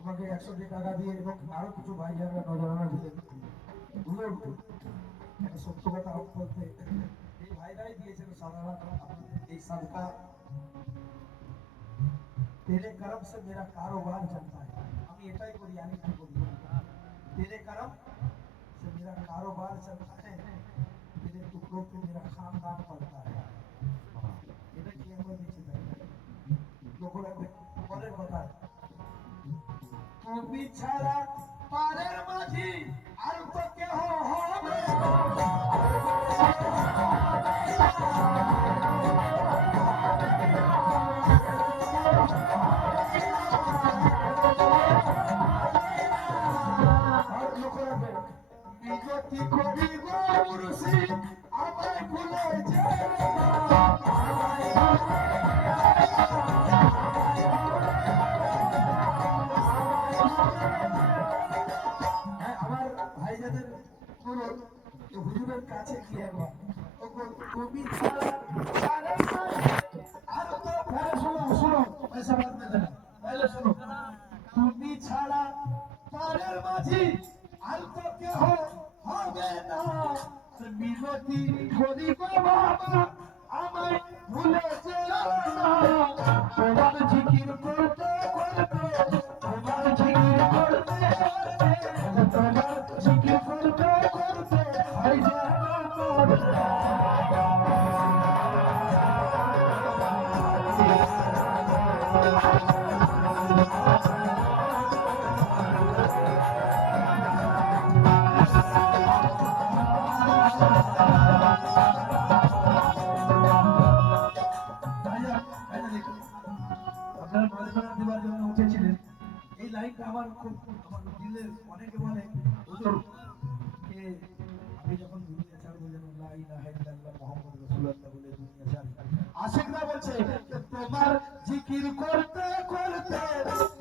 আমাকে 100 টাকা দিয়ে এবং আরো কিছু ভাইজানরা নজরানা দিলেন। একটা সত্য কথা বলতে এই ভাইরাই দিয়েছেন সাধারণত আপনাদের এই সাদকা तेरे करम से मेरा कारोबार चलता है। আমি এটাই করি, আমি কি করি, तेरे करम से मेरा कारोबार चलता है, तेरे टुकड़ों पे मेरा खानदान पलता है। এটা কি আমরা নিচে থাকি লোকরা পরের কথা তুমি ছাড়া পারের মাঝি আর তো কেহ হবে বিগতি করি গো মুর্শি আমায় ভুলে যেও আমার ভাইজানের অনুরোধ হুজুরের কাছে গিয়ে তুমি ছাড়া আর তো শুনো শুনো ऐसा बात नहीं करना पहले सुनो তুমি ছাড়া পারের মাঝি আর তো কেহ হবে না মিনতি করি গো বাবা আমায় ভুলে যেও না তোমার জিকির করতে করতে তোমার জিকির করতে তোমার জিকির করতে করতে হাই আপনারা নজরানা দেওয়ার জন্য উঠেছিলেন। এই লাইনটা আমার খুব আমার দিলের অনেকে বলে হুজুর কে আমি যখন দুনিয়া ছাড়বো যেন লা ইলাহা ইল্লাল্লাহ মুহাম্মদ রাসূলুল্লাহ বলে দুনিয়া ছাড়ি। আশিকরা বলছে তোমার জিকির করতে করতে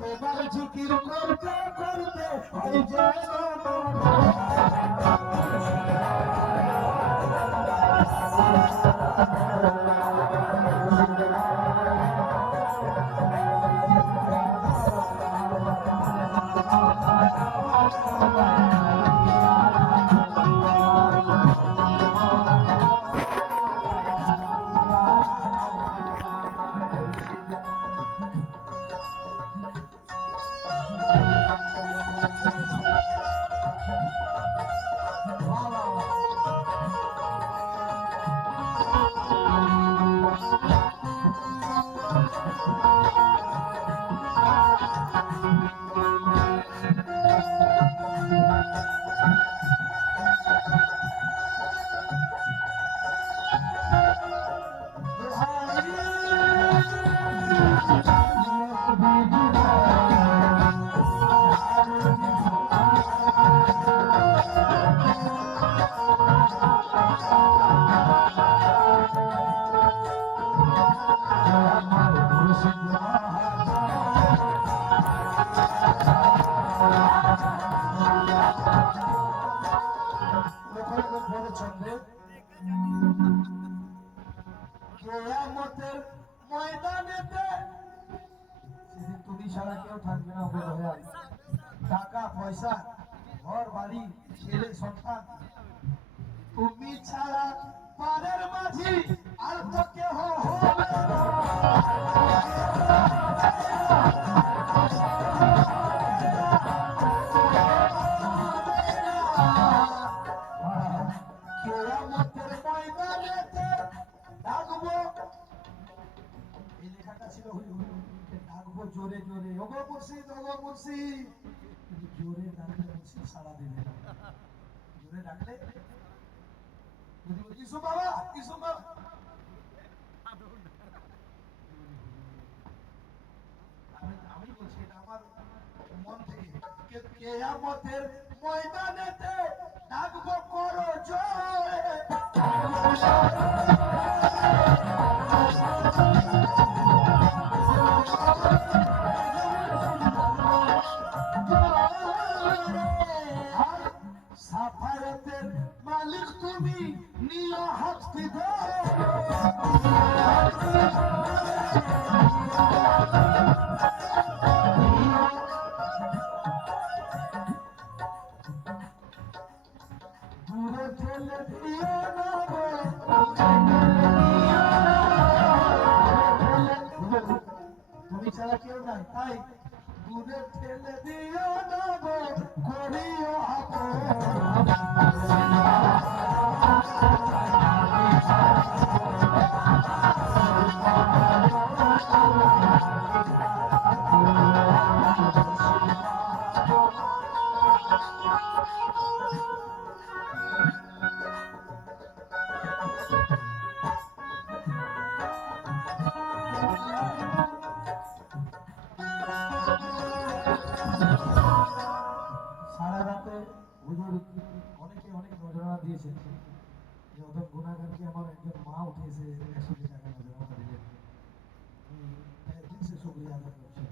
তোমার জিকির করতে করতে এই যেন না ওকে দয়াল, টাকা পয়সা ঘর বাড়ি ছেলে সন্তান, তুমি ছাড়া পারের মাঝি আর তো কেহ হবে না। কেয়ামতের ময়দানেতে ডাকবো, এই লেখাটা ছিল ডাকবো জোরে জোরে, ওগো মুর্শিদ ওগো মুর্শিদ, কিন্তু জোরে ডাকলে মুর্শিদ সাড়া দেবে না। জোরে ডাকলে যদি ইসু বাবা ইসু বাবা, আমি বলছি এটা আমার মন থেকে। কেয়ামতের ময়দানেতে ডাকবো করো জোরে, সাফায়াতের মালিক তুমি, নিয়া হাতটি ধরে, দূরে ঠেলে দিও না গো, তুমি ছাড়া কেউ নাই, তাই দূরে ঠেলে দিও না গো, করিও আপন। সারা রাতে হুজুর অনেকে অনেক নজরানা দিয়েছেন, যে ওদের গুণাগানকে আমার একজন মা উঠেছে 100 টাকা নজরানা দিলেন, দিল সে শুক্রিয়া আদা করছি।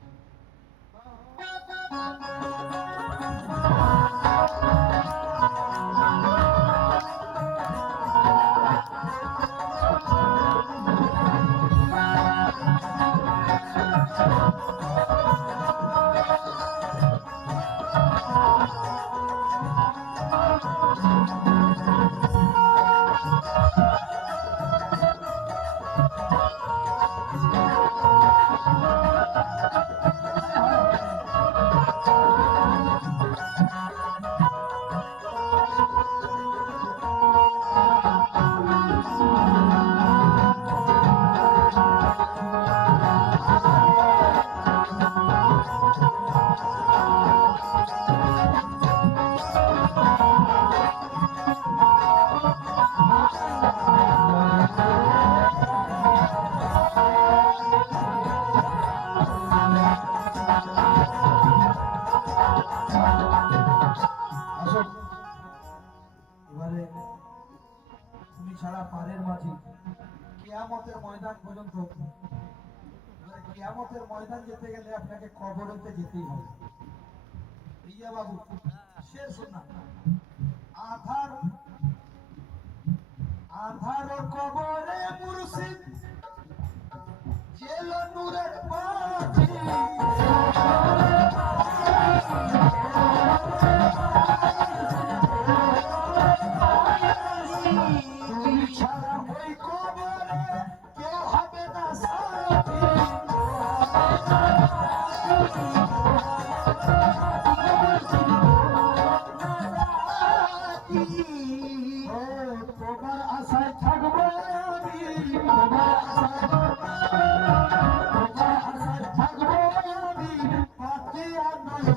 আসো এবারে তুমি ছাড়া পারের মাঝি, কিয়ামতের ময়দান পর্যন্ত। এবারে কিয়ামতের ময়দান যেতে গেলে আপনাকে কবরেতে যেতেই হবে। রিয়া বাবু শের শোনা, আধার আধার কবরে মুর্শিদ জেল নূরের মাঝি, তুমি ছাড়া ওই কবরে কেউ হবে না সাথী। ও তোমার আশায় থাকবো আমি, তোমার আশায় থাকবো আমি, পাতিয়া নয়।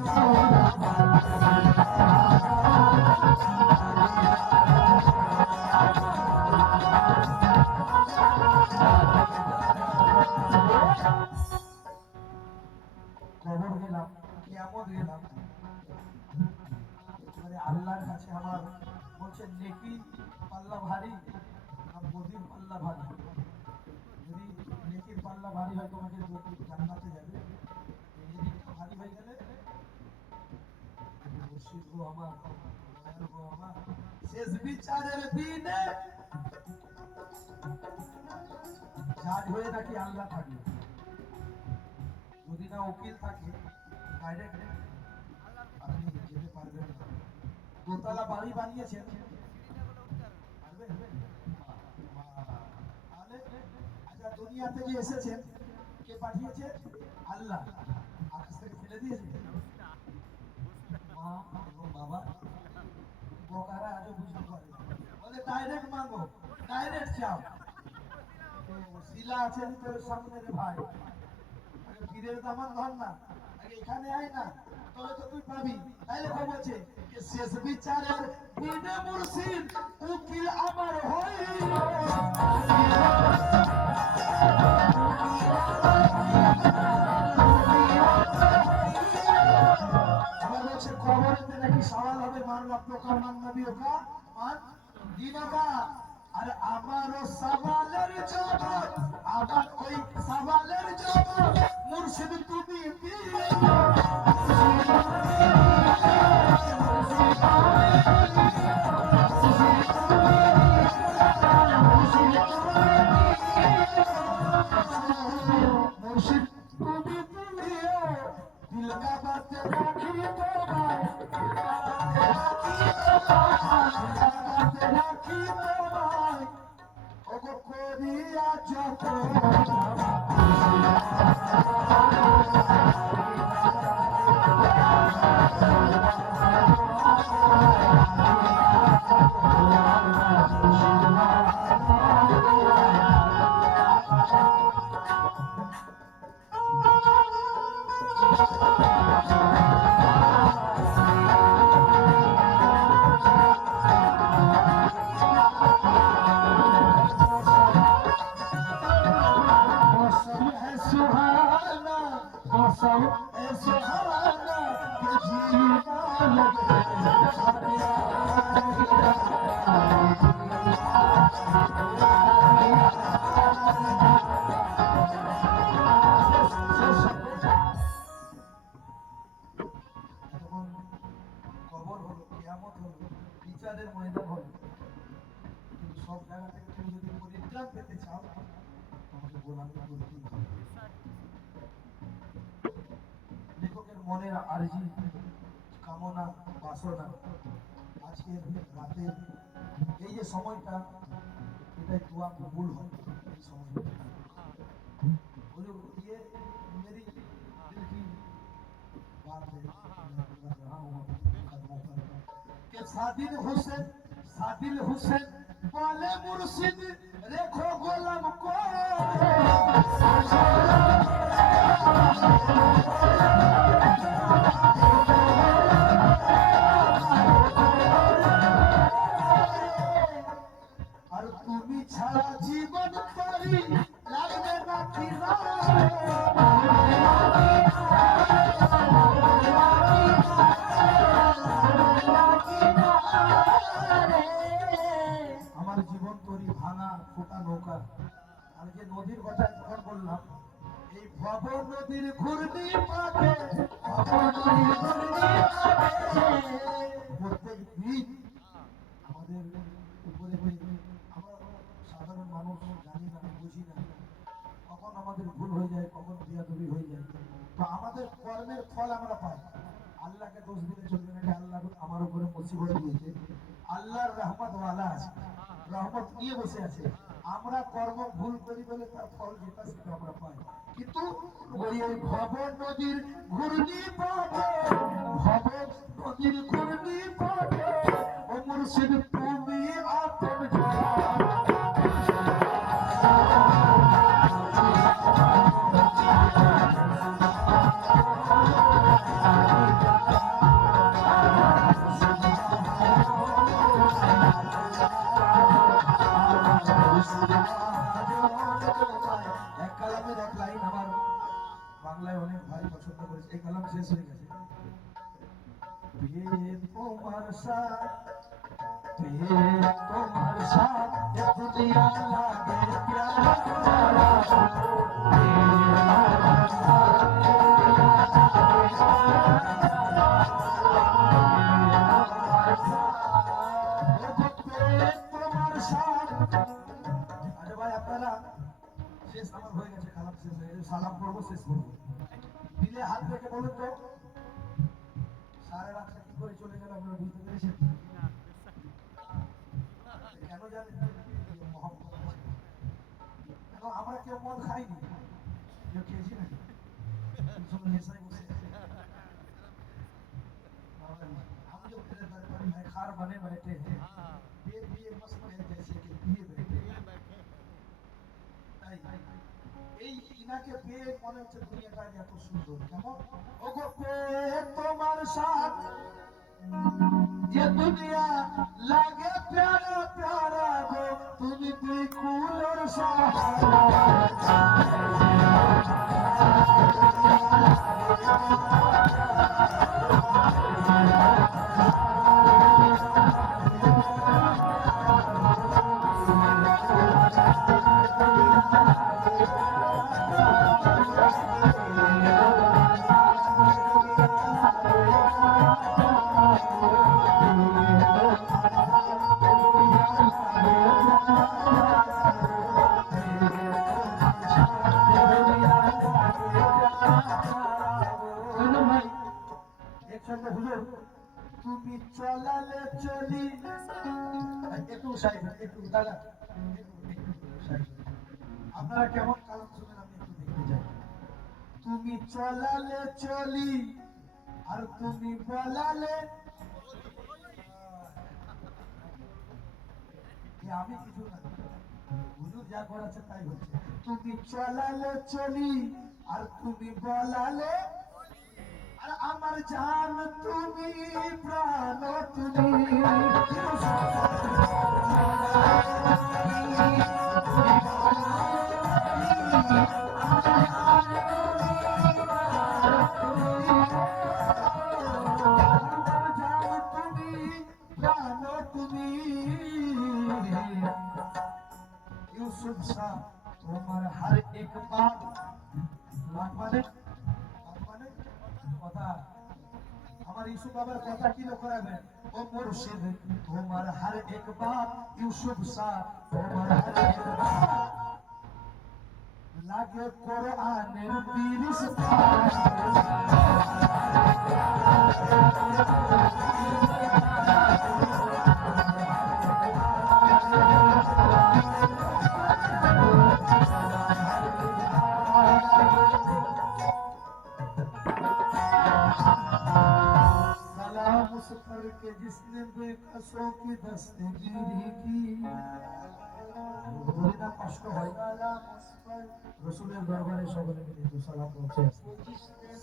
কবর গেলাম, কিয়ামত গেলাম, মানে আল্লাহর কাছে আমার বলছে নেকি পাল্লা ভারী না বদির পাল্লা ভারী। যদি নেকির পাল্লা ভারী হয় তোমাকে জান্নাতে যাবে, এদিকটা ভারী হয়ে গেলে মুর্শিদ গো আমার, দয়াল গো আমার, শেষ বিচারের দিনে জাজ হয়ে নাকি আল্লাহ থাকবে, যদি না উকিল থাকে ডাইরেক্ট আপনি যেতে পারবেন না। দোতলা বাড়ি বানিয়েছেন, পারবেন? তাহলে আচ্ছা, দুনিয়াতে যে এসেছেন কে পাঠিয়েছে? আল্লাহ। আকাশ থেকে ফেলে দিয়েছে মা এবং বাবা? বোকারা আজও বুঝতে পারে না। বলে ডাইরেক্ট মাঙ্গো, ডাইরেক্ট চাও। তো শিলা আছে তোর সামনে রে ভাই, আগে পীরের দামান ধর না, আগে এখানে আয় না, তবে তো তুই পাবি। তাই লেখা বলছে যে শেষ বিচারের বিনে মুর্শিদ উকিল আমার হইল। আবার বলছে কবরেতে নাকি সওয়াল হবে, মান রব্বুকা মান নবিয়ুকা মান দীনুকা। আর আমারও সওয়ালের জবাব, আমার ওই সওয়ালের জবাব মুর্শিদ তুমি দিও। मुर्शिद তুমি দিও, দিল কা বাত রাখি তোমায়, রাখি তোমায় ওগো করিয়া যত। मौसम है सुहाना, मौसम है सुहाना के जीना लगे। তখন কবর হলো, কিয়ামত হলো, বিচারের ময়দান হলো, কিন্তু সব জায়গা থেকে তুমি যদি পরিত্রাণ পেতে চাও তোমাকে গোলামি করতেই হবে। লেখকের মনের আরজি, কামনা, বাসনা আজকের রাতের এই যে সময়টা, এটাই দোয়া কবুল হয়। এই সময়টা ये मेरी दिल की बात है, मैं कर रहा हूँ अपने कदमों पर कि सादिल हुसैन बोले मुर्शिद रेखो गोलम को। और তুমি ছাড়া জীবন পারি লাগবে না কি আমার জীবন তরি ভাঙা ফোটা নৌকা। আমি যে নদীর কথা যখন বললাম, এই ভব নদীর ঘূর্ণি পাকে, প্রত্যেক দিন আমাদের উপরে আমরা সাধারণ মানুষ জানি না, বুঝি না, কখন আমাদের ভুল হয়ে যায়, কখন বিয়াদবি হয়ে যায়। তো আমাদের কর্মের ফল আমরা পাই। আল্লাহকে দোষ দিলে চলবে না, আল্লাহ আমার উপরে মুসিবত দিয়েছে, আল্লাহর রহমত ওয়ালা আছে, রহমত নিয়ে বসে আছে। আমরা কর্ম ভুল করি বলে তার ফল যেটা সেটা আমরা পাই। কিন্তু ওই ভব নদীর ঘূর্ণি পাকে, ভব নদীর ঘূর্ণি পাকে ও মুর্শিদ তুমি আপন বাংলায় অনেক ভাই পছন্দ করেছে, এই কালাম শেষ হয়ে গেছে। তোমার সাথ দুনিয়া লাগে প্যারা। তোমার সাথ। আরে ভাই আপনারা শেষ আমার হয়ে গেছে, কালাম শেষ হয়ে গেছে, সালাম করবো, শেষ করবো, দিলে হাত রেখে বলুন। বলুন তো, সারা রাতটা কি করে চলে গেল আপনারা বুঝতে পেরেছেন? কেন জানেন? মহব্বত আছে। এখন আমরা কেউ মদ খাইনি, কেউ খেয়েছি নাকি? শুধু নেশায় বসে আছি। हम जो तेरे दरबार में खार बने बैठे हैं, ये पिए मस्त है जैसे कि पिए बैठे हैं। তাই এই ইনাকে পেয়ে মনে হচ্ছে দুনিয়াটা এত সুন্দর। কেমন ওগো পেয়ে তোমার সাথ ये दुनिया लागे प्यारा प्यारा गो তুমি बिल्कुल और তুমি চলালে চলি একটু সাইড একটু দাদা আপনারা কেমন কালাম শুনেন আমি একটু দেখতে চাই। তুমি চলালে চলি আর তুমি বলালে আমি কিছু না, হুজুর যা করাচ্ছে তাই হচ্ছে। তুমি চলালে চলি আর তুমি বলালে আর আমার জান তুমি প্রাণ তুমি यूसुफ सा तुम्हार हर एक बात माने কথা আমার ইউসুফ বাবার কথা কি লক্ষ্য রাখবেন ও মুর্শিদ তোমার हर एक बात यूसुफ सा তোমার हर एक बात লাগে কোরআনের 30 के जिसने बेकसों की दस्तगीरी की ना कष्ट হয় रसूलेर दरबारे সকলে মিলে তো সালাম পৌঁছে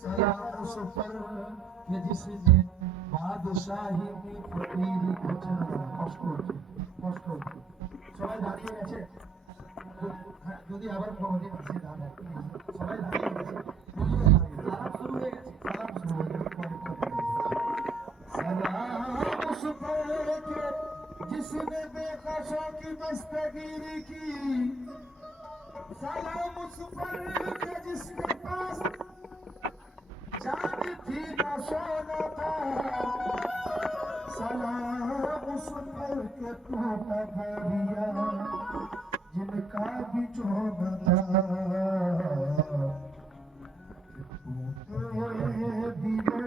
সালাম उस पर के जिसने बादशाही में फकीरी করছে না কষ্ট হচ্ছে সবাই দাঁড়িয়ে গেছে যদি আবার কোনদিন আসে দাদা সবাই দাঁড়িয়ে গেছে সালাম শুরু হয়ে গেছে সালাম শুরু হয়ে গেছে उस पर के जिसने बेकसों की दस्तगीरी की सलाम उस पर के जिसके पास जान थी न सोना था सलाम उस पर के तू नगरिया जिनका भी जो बता दिलो